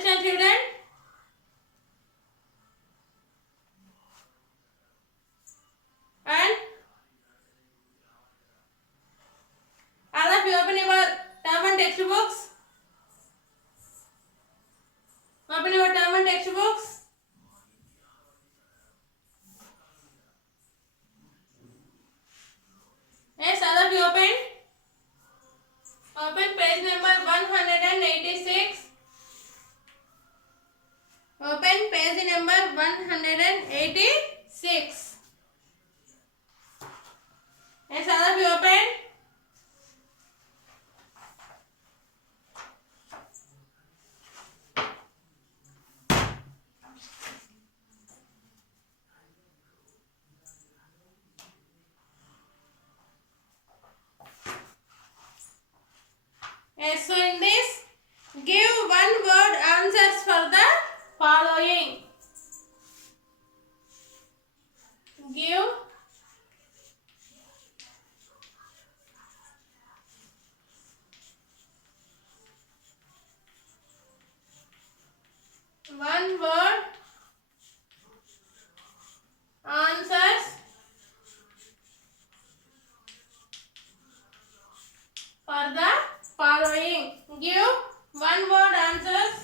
Understand, children? And all of you open your term and textbooks. Open your term and textbooks. Yes, all of you open. Open page number 186. Open page number 186. Yes, all of you open. Yes, so in this, give one word answers for the following. Give one word answers for the following. Give one word answers.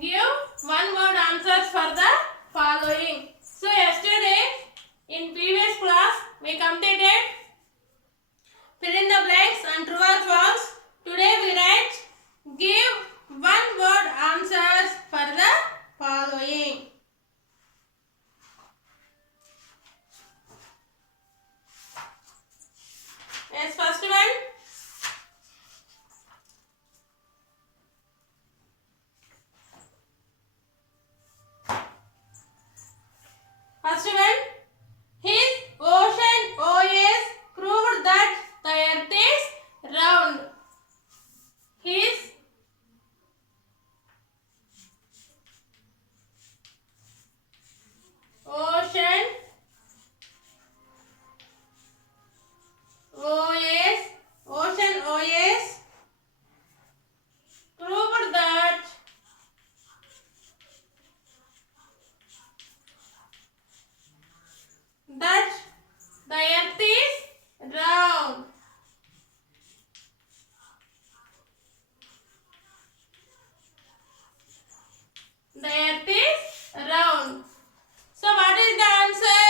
Give one word answers for the following. So yesterday in previous class we completed fill in the blanks and true or false. Today we write give one word answers for the following. Yes, first one. First one. His ocean OS proved that the earth is round. His ocean OS proved that the earth is round. The earth is round. So what is the answer?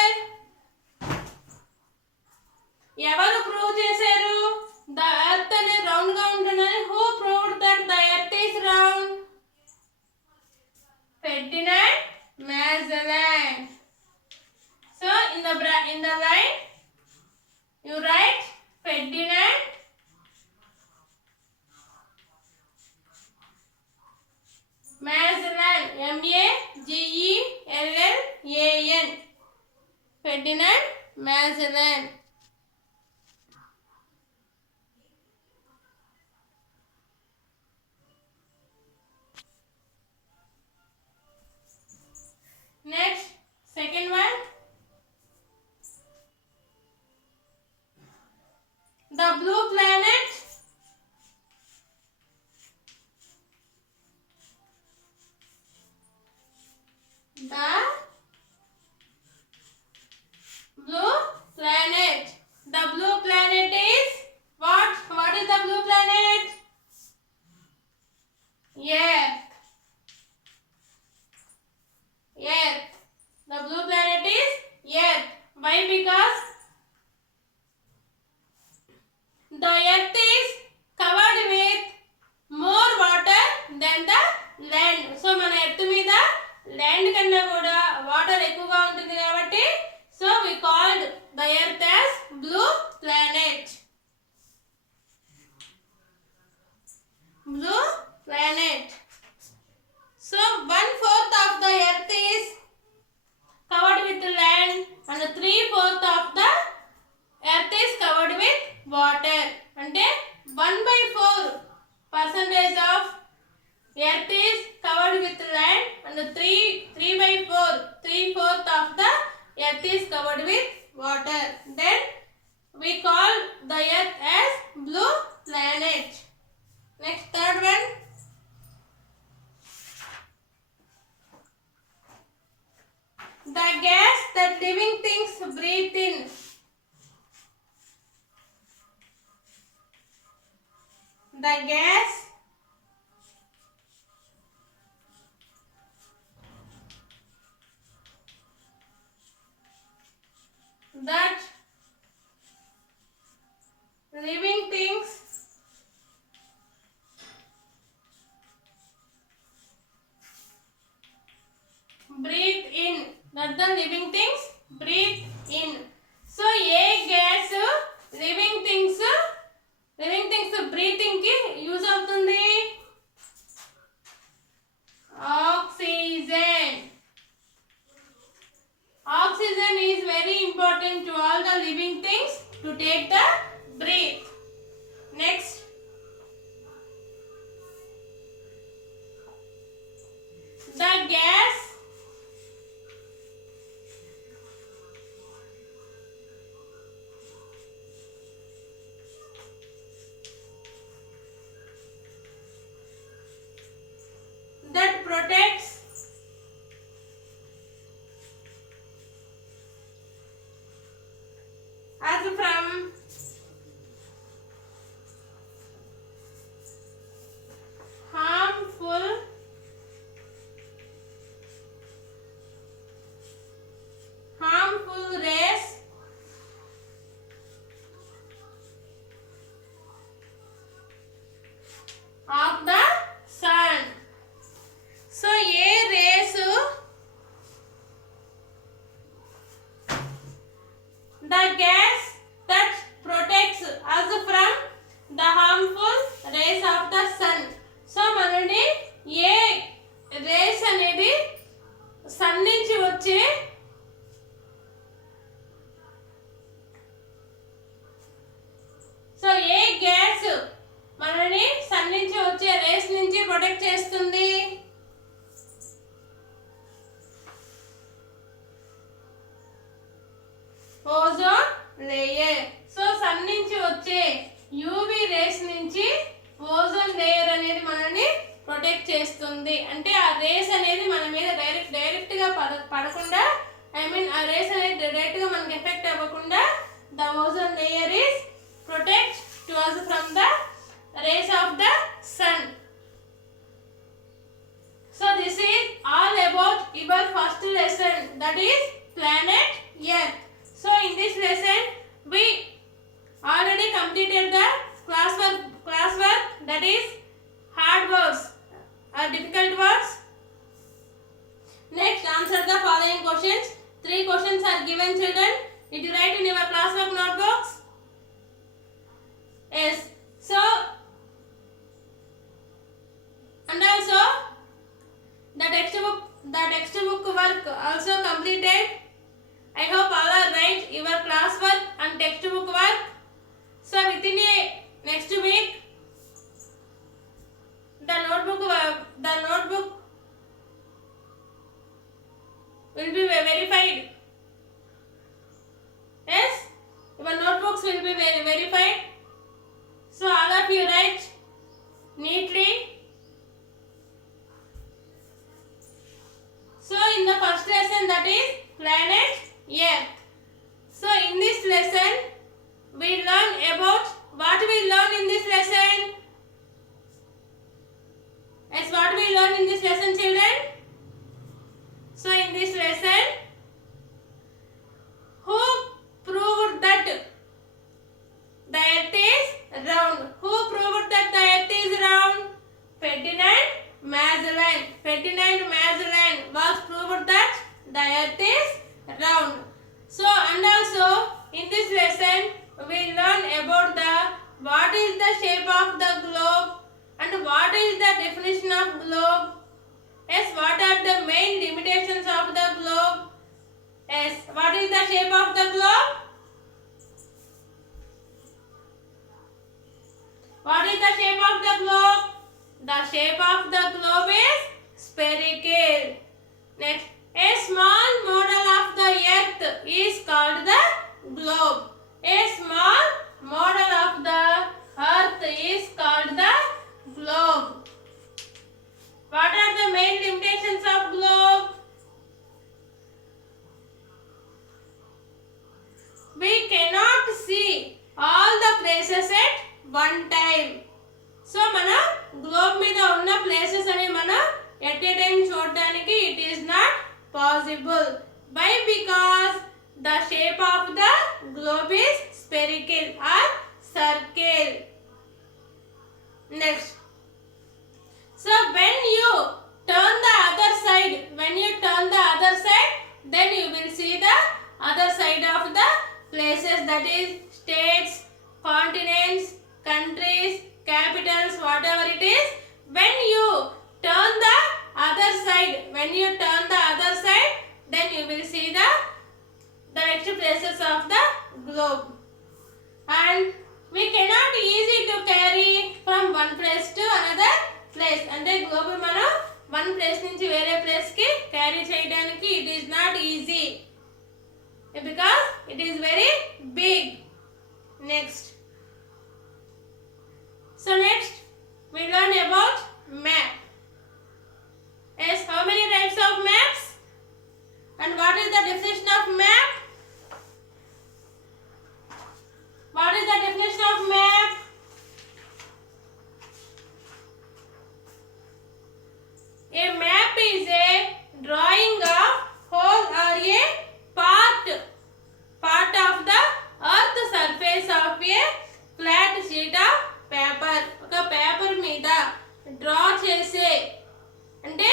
ఎవరు prove చేశారు the earth అనేది round గా ఉంటుందని? who proved that the earth is round? Ferdinand Magellan. So in the line you write Ferdinand Magellan. Magellan. Ferdinand Magellan. Next, second one. The blue planet The blue planet is what? What is the blue planet? Earth. The blue planet is Earth. Why? Because the earth is covered with more water than the land. So మన earth మీద land కన్నా కూడా water ఎక్కువగా ఉంటుంది కాబట్టి so we called the earth as blue planet. So 1/4 of the earth is covered with land and 3/4 of the earth is covered with water. అంటే 1/4% of earth is covered with land and 3/4 of the earth is covered with water. Then we call the earth as the gas that living things breathe in, that the living things breathe in. So A gas living things breathing కి use అవుతుంది? Oxygen. Oxygen is very important to all the living things to take the breath. Next, the gas that protects us from harmful rays of the sun. So A rays the gas that protects us from the harmful rays of the sun. So మనని ఏ race అనేది sun నుంచి వచ్చే so ఏ gas మనని sun నుంచి వచ్చే race నుంచి protect చేస్తుంది? Ozone layer. So sun నుంచి వచ్చే యూవి రేస్ నుంచి ఓజోన్ లేయర్ అనేది మనల్ని ప్రొటెక్ట్ చేస్తుంది. అంటే ఆ రేస్ అనేది మన మీద డైరెక్ట్ గా పడకుండా, ఐ మీన్ ఆ రేస్ అనేది డైరెక్ట్ గా మనకి ఎఫెక్ట్ అవ్వకుండా the ozone layer is protect to us from the rays of the sun. So this is all about your first lesson, that is planet Earth. So in this lesson we already completed the classwork that is hard words or difficult words. Next, answer the following questions. 3 questions are given, children. Did you write in your classwork notebooks? Yes. So and also the textbook work also completed. I hope all are right your classwork and textbook work. So within a next week the notebook will be verified. Yes, your notebooks will be verified. So all of you write neatly. So in the first lesson, that is planet Earth. So in this lesson we learn about what we learn in this lesson. Yes, what we learn in this lesson, children? So in this lesson, who proved that the earth is round? Who proved that the earth is round? Ferdinand Magellan. Ferdinand Magellan was proved that the earth is round. So and also in this lesson we learn about the what is the shape of the globe and what is the definition of globe. Yes, what are the main limitations of the globe? Yes, what is the shape of the globe? What is the shape of the globe? The shape of the globe is spherical. Next, a small model of the earth is called the globe. A small model of the earth is called the globe. What are the main limitations of globe? We cannot see all the places at one time. So మన globe మీద ఉన్న places అని మనం at a time చూడడానికి it is not possible. Why? Because the shape of the globe is spherical or circle. Next, so when you turn the other side, then you will see the other side of the places, that is states, continents, countries, capitals, whatever it is. When you turn the other side, then you will see the next places of the globe. And we cannot easy to carry from one place to another place. అంటే globe మనం one place నుంచి వేరే place కి carry చేయడానికి it is not easy because it is very big. Next, so next we learn about map. Yes, how many types of maps and what is the definition of map? What is the definition of map? A map is a drawing of whole or a part of the earth surface of a flat sheet of paper. ఒక paper మీద draw చేసే, అంటే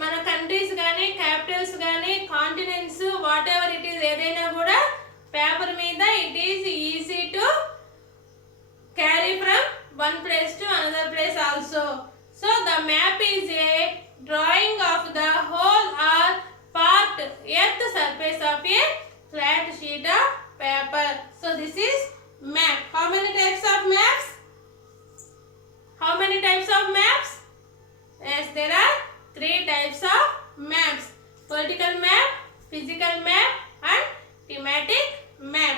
మన countries కానీ capitals కానీ continents whatever it is ఏదైనా కూడా paper మీద it is easy to carry from one place to another place also. So the map is a drawing of the whole or part earth surface of a flat sheet of paper. So this is map. How many types of maps? How many types of maps? Yes, there are 3 types of maps: political map, physical map and thematic map.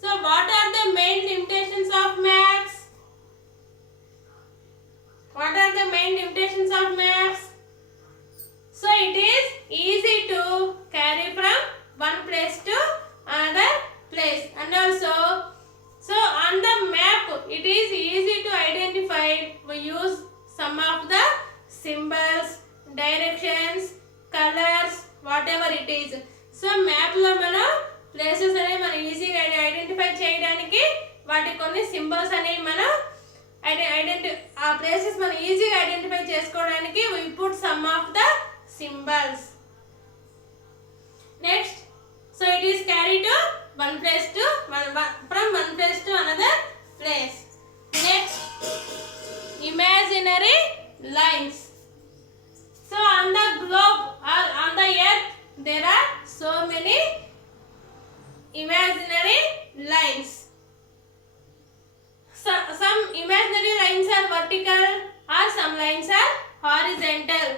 So what are the main limitations of maps? What are the main limitations of maps? So it is easy to carry from one place to another place, and also so on the map it is easy to identify. We use some of the symbols, directions, colors, whatever it is. So map లో మనం places అనేవి మనం ఈజీగా identify చేయడానికి వాటి కొన్ని symbols అనేవి మనం ఆ ప్లేసెస్ మనం ఈజీగా ఐడెంటిఫై చేసుకోవడానికి we put some of the symbols. Next, so it is carried to one place to from one place to another place. Next, imaginary lines. So on the globe or on the earth there are so many imaginary lines. So some imaginary lines are vertical or some lines are horizontal.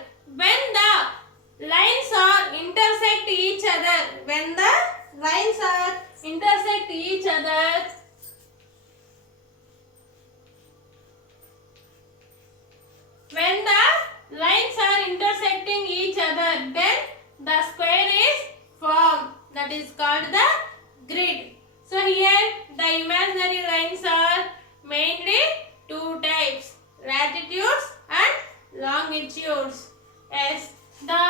When the lines are intersect each other, when the lines are intersect each other, when the lines are intersecting each other, then the square is formed, that is called the grid. So here the imaginary lines are mainly 2 types: latitudes and longitudes. Yes, the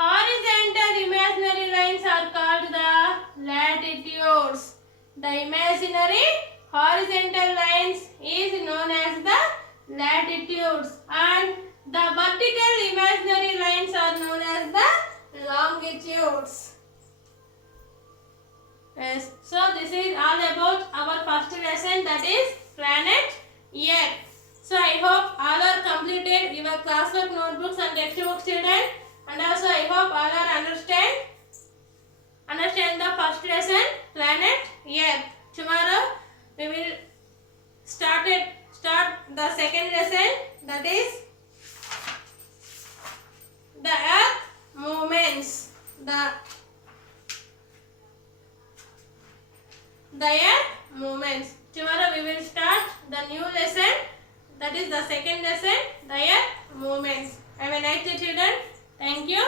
horizontal imaginary lines are called the latitudes. The imaginary horizontal lines is known as the latitudes, and the vertical imaginary lines are known as the longitudes. Yes, so this is all about our first lesson, that is planet Earth. So I hope all are completed your classwork, notebooks and textbooks, children, and also I hope all are understand the first lesson, planet Earth. Tomorrow we will start the second lesson, that is the earth movements. The earth movements. Tomorrow we will start the new lesson, that is the second lesson, the earth movements. Have a nice day, children. Thank you.